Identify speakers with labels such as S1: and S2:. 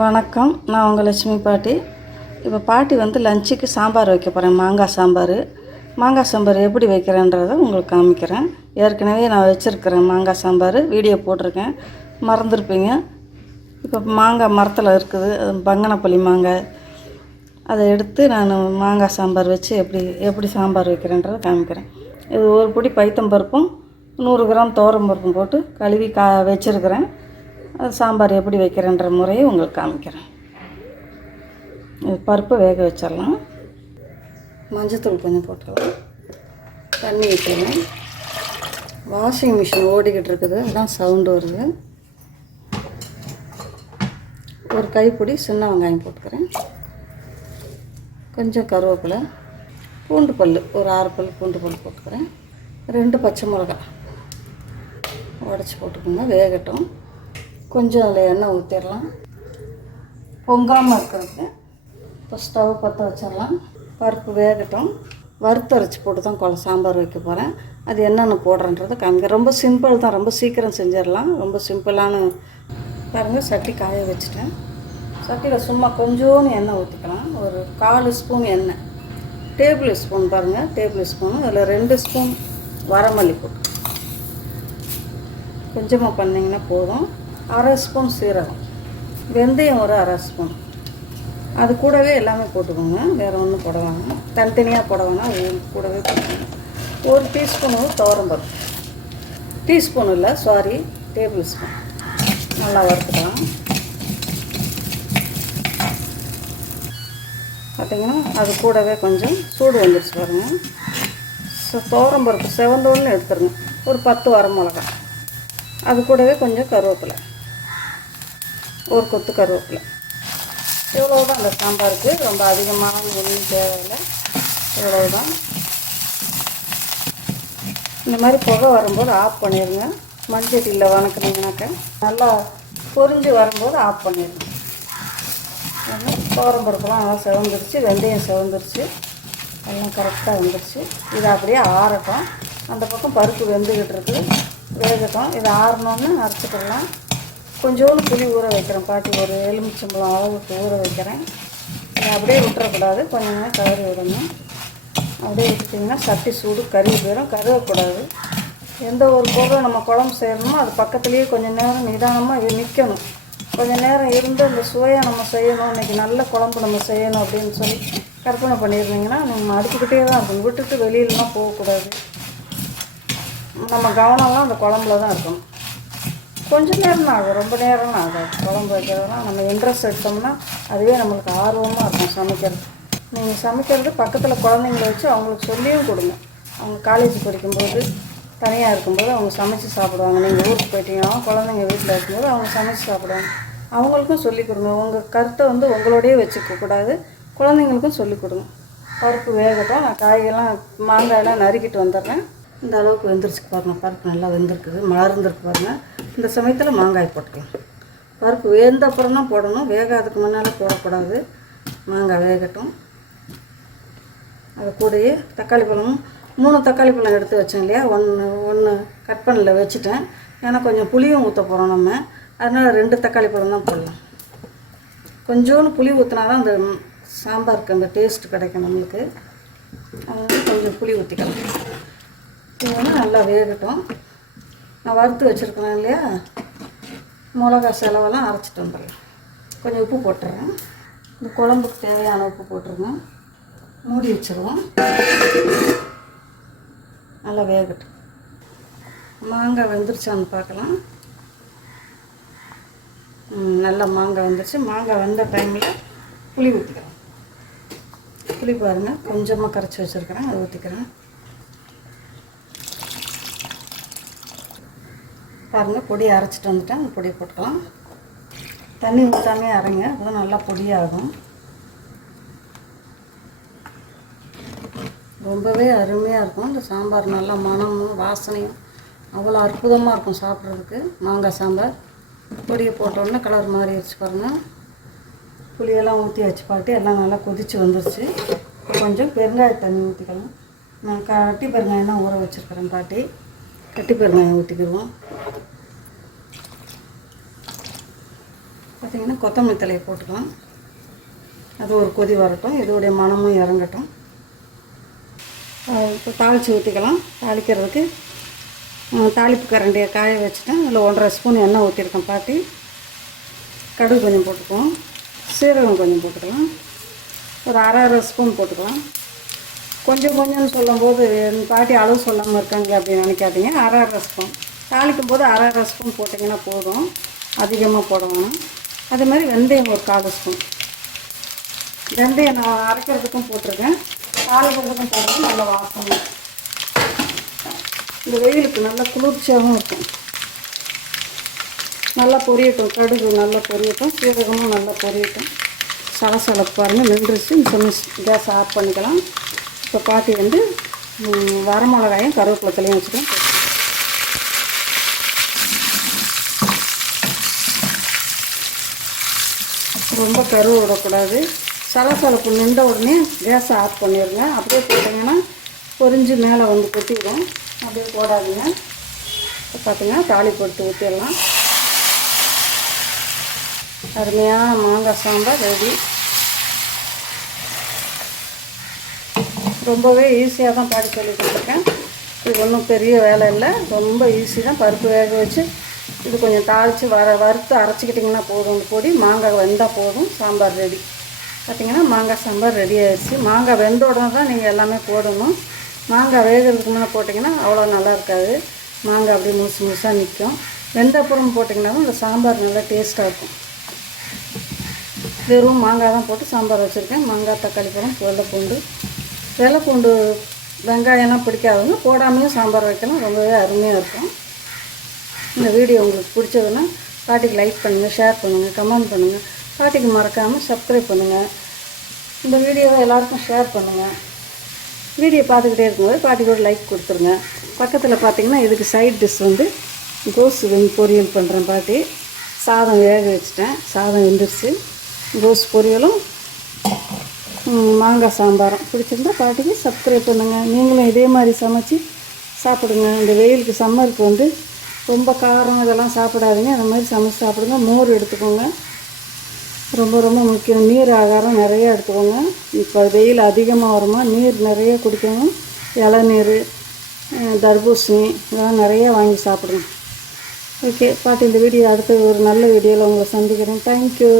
S1: வணக்கம். நான் உங்கள் லட்சுமி பாட்டி. இப்போ பாட்டி வந்து லஞ்சுக்கு சாம்பார் வைக்க போகிறேன் மாங்காய் சாம்பார். மாங்காய் சாம்பார் எப்படி வைக்கிறேன்றதை உங்களுக்கு காமிக்கிறேன். ஏற்கனவே நான் வச்சுருக்கிறேன் மாங்காய் சாம்பார் வீடியோ போட்டிருக்கேன். மறந்துருப்பீங்க. இப்போ மாங்காய் மரத்தில் இருக்குது. அது பங்கனப்பள்ளி மாங்காய். அதை எடுத்து நான் மாங்காய் சாம்பார் வச்சு எப்படி எப்படி சாம்பார் வைக்கிறேன்றதை காமிக்கிறேன். இது ஒரு பொடி பைத்தம்பருப்பும் நூறு கிராம் துவரம் பருப்பும் போட்டு கழுவி கா வச்சுருக்கிறேன். அது சாம்பார் எப்படி வைக்கிறேன்ற முறையை உங்களுக்கு காமிக்கிறேன். பருப்பு பருப்பை வேக வச்சிடலாம். மஞ்சத்தூள் கொஞ்சம் போட்டுக்கலாம். தண்ணி ஊற்றலாம் வாஷிங் மிஷின் ஓடிக்கிட்டு இருக்குது. அதான் சவுண்டு வருது. ஒரு கைப்பிடி சின்ன வெங்காயம் போட்டுக்கிறேன். கொஞ்சம் கருவேப்பிலை பூண்டு பல் ஒரு ஆறு பல் பூண்டு பல் போட்டுக்கிறேன். ரெண்டு பச்சை மிளகாய். உடச்சி போட்டுக்கோங்க. வேகட்டும். கொஞ்சம் அதில் எண்ணெய் ஊற்றிடலாம் பொங்காமல் இருக்கிறதுக்கு இப்போ ஸ்டவ் பற்ற வச்சிடலாம் பருப்பு வேகட்டும். வறுத்தரைச்சி போட்டு தான் குழ சாம்பார் வைக்க போகிறேன் அது என்னென்ன போடுறேன்றதை காமிக்க ரொம்ப சிம்பிள் தான். ரொம்ப சீக்கிரம் செஞ்சிடலாம் ரொம்ப சிம்பிளான பாருங்கள் சட்டி காய வச்சுட்டேன். சட்டியில் சும்மா கொஞ்சோன்னு எண்ணெய் ஊற்றிக்கலாம் ஒரு கால் ஸ்பூன் எண்ணெய். டேபிள் ஸ்பூன் பாருங்கள் டேபிள் ஸ்பூன். அதில் ரெண்டு ஸ்பூன் வரமல்லி போட்டு. கொஞ்சமாக பண்ணிங்கன்னா போதும். அரை ஸ்பூன் சீரகம். வெந்தயம் ஒரு அரை ஸ்பூன். அது கூடவே எல்லாமே போட்டுக்கோங்க. வேறு ஒன்றும் போட வேணாம். தனித்தனியாக போட வேணாம். கூடவே போட்டுக்கோங்க. ஒரு டீஸ்பூனு துவரம்பருப்பு டீஸ்பூன் இல்லை சாரி டேபிள் ஸ்பூன் நல்லா வறுத்துக்கலாம். பார்த்தீங்கன்னா அது கூடவே கொஞ்சம் சூடு வந்துருச்சு பாருங்கள் ஸோ துவரம்பருப்பு செவந்தோன்னு எடுத்துருங்க. ஒரு பத்து வர மிளகா அது கூடவே கொஞ்சம் கருவேப்பிலை. ஒரு கொத்து கருவேப்பிலை. இவ்வளோ தான் அந்த சாம்பாருக்கு. ரொம்ப அதிகமான ஒன்றும் தேவையில்லை. இவ்வளோ தான் இந்த மாதிரி புகை வரும்போது ஆஃப் பண்ணிடுங்க. மண்சட்டியில் வணக்குனீங்கனாக்க நல்லா பொரிஞ்சு வரும்போது ஆஃப் பண்ணிடுங்க. தோரம் பருப்புலாம் நல்லா செவந்துருச்சு வெந்தயம் செவந்துருச்சு. எல்லாம் கரெக்டாக வந்துருச்சு. இது அப்படியே ஆறட்டும். அந்த பக்கம் பருப்பு வெந்துக்கிட்டு இருக்குது. வேகட்டும். இது ஆறணுன்னு அரைச்சிக்கலாம். கொஞ்சோண்டு புளி ஊற வைக்கிறேன். பாட்டி ஒரு எலுமிச்சம்பழம் அளவுக்கு ஊற வைக்கிறேன். இதை அப்படியே விட்டுறக்கூடாது. கொஞ்சம் நேரம் கலரி விடணும். அப்படியே விட்டுட்டிங்கன்னா சட்டி சூடு கறி போயிடும் கருவக்கூடாது எந்த ஒரு பொருளும் நம்ம குழம்பு செய்யணுமோ அது பக்கத்துலேயே கொஞ்சம் நேரம் நிதானமாக நிற்கணும் கொஞ்சம் நேரம் இருந்து அந்த சுவையை நம்ம செய்யணும். இன்றைக்கி நல்ல குழம்பு நம்ம செய்யணும் அப்படின்னு சொல்லி கற்பனை பண்ணியிருந்தீங்கன்னா நம்ம அடுத்துக்கிட்டே தான் இருக்கணும் விட்டுட்டு வெளியிலலாம் போகக்கூடாது. நம்ம கவனம்லாம் அந்த குழம்புல தான் இருக்கணும். கொஞ்சம் நேரம் ஆகும். ரொம்ப நேரம் ஆகும். குழம்பு வைக்கிறதுலாம் நம்ம இன்ட்ரெஸ்ட் எடுத்தோம்னா அதுவே நம்மளுக்கு ஆர்வமாக இருக்கும் சமைக்கிறது. நீங்கள் சமைக்கிறது பக்கத்தில் குழந்தைங்கள வச்சு அவங்களுக்கு சொல்லியும் கொடுங்க. அவங்க காலேஜ் படிக்கும்போது தனியாக இருக்கும்போது அவங்க சமைச்சு சாப்பிடுவாங்க. நீங்கள் ஊருக்கு போயிட்டீங்கன்னா குழந்தைங்க வீட்டில் இருக்கும்போது அவங்க சமைச்சு சாப்பிடுவாங்க. அவங்களுக்கும் சொல்லிக் கொடுங்க. உங்கள் கருத்தை வந்து உங்களோடய வச்சுக்கக்கூடாது குழந்தைங்களுக்கும் சொல்லிக் கொடுங்க. பருப்பு வேகட்டும். நான் காய்கறிலாம் மாங்காயெல்லாம் நறுக்கிட்டு வந்துடுறேன். இந்த அளவுக்கு வெந்துருச்சு பாருங்க பருப்பு நல்லா வெந்திருக்குது. மலர்ந்துருக்கு பாருங்க. இந்த சமயத்தில் மாங்காய் போட்டுக்கலாம். பருப்பு வேந்த அப்புறம் தான் போடணும். வேகாததுக்கு முன்னால் போடக்கூடாது. மாங்காய் வேகட்டும். அது கூடயே தக்காளி பழமும் மூணு தக்காளி பழம் எடுத்து வச்சேன் இல்லையா? ஒன்று ஒன்று கட் பண்ணல வச்சுட்டேன். ஏன்னா கொஞ்சம் புளியும் ஊற்ற போகிறோம் நம்ம. அதனால் ரெண்டு தக்காளி பழம் தான் போடலாம். கொஞ்சோண்டு புளி ஊற்றினா தான் அந்த சாம்பாருக்கு அந்த டேஸ்ட் கிடைக்கும் நம்மளுக்கு. அதனால் கொஞ்சம் புளி ஊற்றிக்கலாம் இது வந்து நல்லா வேகட்டும். நான் வறுத்து வச்சுருக்கேன் இல்லையா? மிளகா செலவெல்லாம் அரைச்சிட்டு வந்துடுறேன். கொஞ்சம் உப்பு போட்டுறேன் இந்த குழம்புக்கு தேவையான உப்பு போட்டுருங்க. மூடி வச்சுருவோம். நல்லா வேகட்டும். மாங்காய் வெந்துருச்சான்னு பார்க்கலாம். நல்லா மாங்காய் வந்துருச்சு. மாங்காய் வந்த டைமில் புளி ஊற்றிக்கிறேன் புளி பாருங்கள் கொஞ்சமாக கரைச்சி வச்சுருக்கிறேன். அதை ஊற்றிக்கிறேன் பாருங்கள் பொடி அரைச்சிட்டு வந்துட்டேன் அந்த பொடியை போட்டுக்கலாம். தண்ணி ஊற்றாமே அரைங்க. அப்போ நல்லா பொடியாகும். ரொம்பவே அருமையாக இருக்கும். இந்த சாம்பார் நல்லா மனமும் வாசனையும் அவ்வளோ அற்புதமாக இருக்கும் சாப்பிட்றதுக்கு. மாங்காய் சாம்பார். பொடியை போட்டோடனே கலர் மாறிடுச்சு பாருங்கள் புளியெல்லாம் ஊற்றி வச்சு பாட்டு எல்லாம் நல்லா கொதித்து வந்துருச்சு. கொஞ்சம் பெருங்காய தண்ணி ஊற்றிக்கலாம் நான் கட்டி பெருங்காயம் தான் ஊற வச்சுருக்கிறேன் பாட்டி. கட்டி பெருங்காயம் ஊற்றிக்கிடுவோம் பார்த்தீங்கன்னா கொத்தமல்லி தலையை போட்டுக்கலாம். அது ஒரு கொதி வரட்டும். இதோடைய மனமும் இறங்கட்டும். இப்போ தாளித்து ஊற்றிக்கலாம் தாளிக்கிறதுக்கு தாளிப்பு கரண்டியை காய வச்சுட்டேன். அதில் ஒன்றரை ஸ்பூன் எண்ணெய் ஊற்றிருக்கேன் பாட்டி. கடுகு கொஞ்சம் போட்டுக்குவோம். சீரகம் கொஞ்சம் போட்டுக்கலாம். ஒரு அரை அரை ஸ்பூன் போட்டுக்கலாம். கொஞ்சம் கொஞ்சம்னு சொல்லும்போது என் பாட்டி அளவு சொல்லாமல் இருக்காங்க அப்படின்னு நினைக்காதீங்க. அரை அரை ஸ்பூன். தாளிக்கும் போது அரை அரை ஸ்பூன் போட்டிங்கன்னா போதும். அதிகமாக போட அதே மாதிரி வெந்தயம் ஒரு கால் ஸ்பூன். வெந்தயம் நான் அரைக்கிறதுக்கும் போட்டிருக்கேன். தாளிக்கிறதுக்கும் போடுறது நல்லா வாசனை இந்த வெயிலுக்கு நல்லா குளிர்ச்சியாகவும் இருக்கும். நல்லா பொரியட்டும் கடுகு நல்லா பொரியட்டும் சீரகமும் நல்லா பொரியட்டும். சலசலப்பு பாருங்கள் நின்றுச்சு. சொன்ன கேஸ் ஆஃப் பண்ணிக்கலாம். இப்போ பாட்டி வந்து வரமிளகாயும் கருவேப்பிலத்துலையும் வச்சுக்கலாம். ரொம்ப பெரு விடக்கூடாது. சலசலப்பு நின்ற உடனே கேஸை ஆஃப் பண்ணிடுங்க. அப்படியே போட்டிங்கன்னா பொறிஞ்சு மேலே வந்து கொட்டிடும். அப்படியே போடாதீங்க. இப்போ பார்த்தீங்கன்னா தாலி போட்டு ஊற்றிடலாம் அருமையான மாங்காய் சாம்பார் ரெடி. ரொம்பவே ஈஸியாக தான் பாடி சொல்லி கொடுத்துருக்கேன். இது ஒன்றும் பெரிய வேலை இல்லை. ரொம்ப ஈஸி தான் பருப்பு வேக வச்சு இது கொஞ்சம் தாளித்து வர வறுத்து அரைச்சிக்கிட்டிங்கன்னா போதும். இந்த பொடி மாங்காய் வெந்தால் போதும் சாம்பார் ரெடி பார்த்தீங்கன்னா மாங்காய் சாம்பார் ரெடி ஆயிடுச்சு. மாங்காய் வெந்த உடனே தான் நீங்கள் எல்லாமே போடணும். மாங்காய் வேகிறதுக்கு முன்னே போட்டிங்கன்னா அவ்வளோ நல்லா இருக்காது. மாங்காய் அப்படியே முழுசு முழுசாக நிற்கும் வெந்தப்புறம் போட்டிங்கன்னா தான் இந்த சாம்பார் நல்லா டேஸ்ட்டாக இருக்கும். வெறும் மாங்காய் தான் போட்டு சாம்பார் வச்சுருக்கேன். மாங்காய் தக்காளி பழம் வெள்ளைப்பூண்டு. வெள்ளைப்பூண்டு வெங்காயம்லாம் பிடிக்காதவங்க போடாமையும் சாம்பார் வைக்கலாம். ரொம்பவே அருமையாக இருக்கும். இந்த வீடியோ உங்களுக்கு பிடிச்சதுன்னா பாட்டிக்கு லைக் பண்ணுங்கள் ஷேர் பண்ணுங்கள் கமெண்ட் பண்ணுங்கள் பாட்டிக்கு மறக்காமல் சப்ஸ்கிரைப் பண்ணுங்கள் இந்த வீடியோவை எல்லாருக்கும் ஷேர் பண்ணுங்கள் வீடியோ பார்த்துக்கிட்டே இருக்கும்போது பாட்டிக்கு லைக் கொடுத்துருங்க. பக்கத்தில் பார்த்தீங்கன்னா இதுக்கு சைட் டிஷ் வந்து கோஸ் வெண் பொரியல் பண்ணுறேன் பாட்டி. சாதம் வேக வச்சுட்டேன். சாதம் வெந்துருச்சு. கோஸ் பொரியலும் மாங்காய் சாம்பாரம் பிடிச்சிருந்தா பாட்டிக்கு சப்ஸ்கிரைப் பண்ணுங்கள் நீங்களும் இதே மாதிரி சமைச்சு சாப்பிடுங்க. இந்த வெயிலுக்கு சம்மருக்கு வந்து ரொம்ப காரம் இதெல்லாம் சாப்பிடாதீங்க. அந்த மாதிரி சமைச்சு சாப்பிடுங்க. மோர் எடுத்துக்கோங்க. ரொம்ப ரொம்ப முக்கியம். நீர் ஆகாரம் நிறைய எடுத்துக்கோங்க. இப்போ வெயில் அதிகமாக வருமா? நீர் நிறைய குடிக்கணும். இளநீர் தர்பூசணி இதெல்லாம் நிறைய வாங்கி சாப்பிடுங்க. ஓகே பாட்டு இந்த வீடியோ அடுத்த ஒரு நல்ல வீடியோவில் உங்களை சந்திக்கிறேன். தேங்க்யூ